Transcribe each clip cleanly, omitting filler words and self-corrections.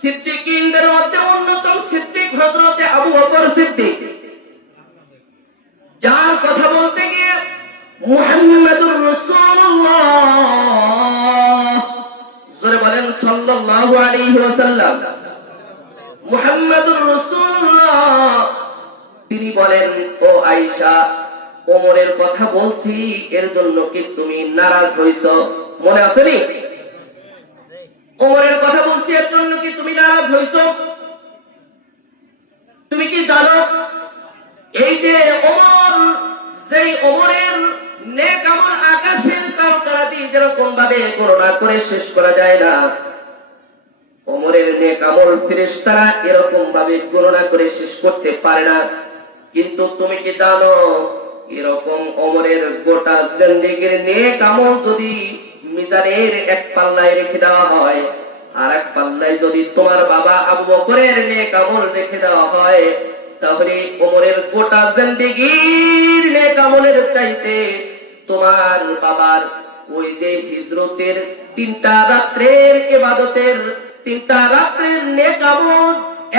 সিদ্দিকীনদের মধ্যে অন্যতম সিদ্দিক হযরতে আবু বকর সিদ্দিক, যার কথা বলতে গিয়ে মুহাম্মাদুর রাসূলুল্লাহ জোরে বলেন সাল্লাল্লাহু আলাইহি ওয়াসাল্লাম, মুহাম্মাদুর রাসূলুল্লাহ তিনি বলেন, ও আয়েশা, ওমরের কথা বলছি এর জন্য কি তুমি নারাজ হইছো? মনে আছে নি? ওমরের কথা বলছি এর জন্য কি তুমি নারাজ হইছো? তুমি কি জানো এই যে ওমর, সেই ওমরের নেক আমল আকাশের তারকারা দিয়ে যেরকম ভাবে গণনা করে শেষ করা যায় না, ওমরের নেক আমল ফেরেশতারা এরকম ভাবে গণনা করে শেষ করতে পারে না। কিন্তু তুমি কি জানো এরকম ওমরের গোটা জিন্দেগীর নেক আমল যদি মিজানের এক পাল্লায় রেখে দেওয়া হয়, আর এক পাল্লায় যদি তোমার বাবা আবু বকরের নেক আমল রেখে দেওয়া হয়, তাহলে ওমরের গোটা জিন্দেগীর নেক আমলের চাইতে তোমার বাবার ওই যে হিজরতের 3টা রাত্রের ইবাদতের 3টা রাত্রের নেক আমল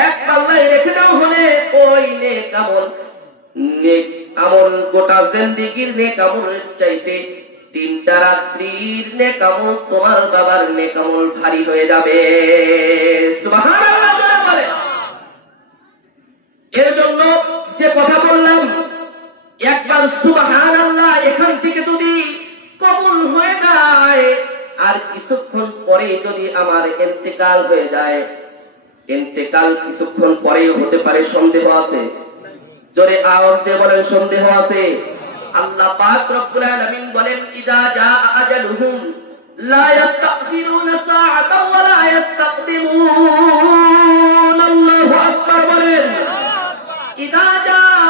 এক পাল্লায় রেখে দেওয়া হলে ওই নেক আমল গোটা জিন্দেগীর নেক আমলের চাইতে 3টা রাত্রির নেক আমল তোমার বাবার নেক আমল ভারী হয়ে যাবে। সুবহানাল্লাহ বলে। এর জন্য যে কথা বললাম, একবার সুবহানাল্লাহ এখান থেকে যদি কবুল হয়ে যায়, আর কিছুক্ষণ পরে যদি আমার ইন্তেকাল হয়ে যায়, ইন্তেকাল কিছুক্ষণ পরেই হতে পারে, সন্দেহ আছে? জোরে আওয়াজ দিয়ে বলেন সন্দেহ আছে? আল্লাহ পাক রব্বুল আলামিন বলেন, ইযা জাআ আজালুহুম লা ইস্তাগফিরুনা সাআতাও ওয়া লা ইস্তাকদিমুন। আল্লাহু আকবার বলেন। ইযা জাআ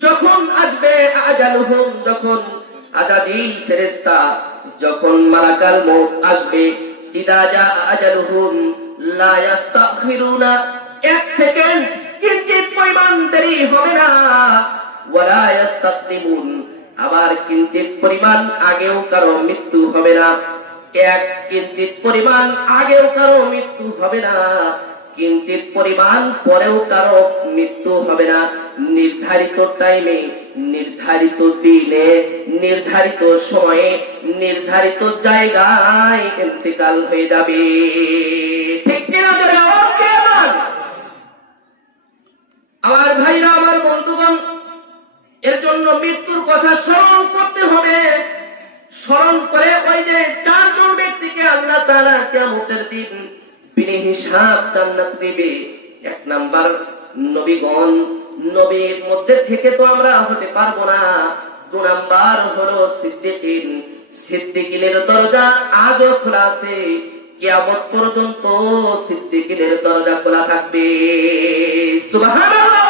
যখন আসবে, আজালুহুম যখন আজাদিল ফেরেশতা যখন মালাকাল মউত আসবে, ইযা জাআ আজালুহুম লা ইস্তাগফিরুনা, 1 সেকেন্ড কিঞ্চিত পরিমাণ দেরি হবে না, ওয়ালা ইস্তাকদিমুন, আবার কিঞ্চিত পরিমাণ আগেও কারো মৃত্যু হবে না, এক কিঞ্চিত পরিমাণ আগেও কারো মৃত্যু হবে না, কিঞ্চিত পরিমাণ পরেও কারো মৃত্যু হবে না। নির্ধারিত টাইমে, নির্ধারিত দিনে, নির্ধারিত সময়ে, নির্ধারিত জায়গায় ইন্তেকাল হয়ে যাবে। ঠিক কিনা? আমার ভাইরা, আমার বন্ধুগণ, এর জন্য মৃত্যুর কথা স্মরণ করতে হবে। স্মরণ করে ওই যে 4 জন ব্যক্তিকে আল্লাহ তাআলা কিয়ামতের দিন বিনে হিসাব জান্নাত দিবে। 1 নাম্বার নবীগণ, নবীর মধ্যে থেকে তো আমরা হতে পারবো না। 2 নাম্বার হলো সিদ্দিকিন, সিদ্দিকিনের দরজা আজও খোলা আছে, কিয়ামত পর্যন্ত সিদ্দিকিনের দরজা খোলা থাকবে। সুবহানাল্লাহ।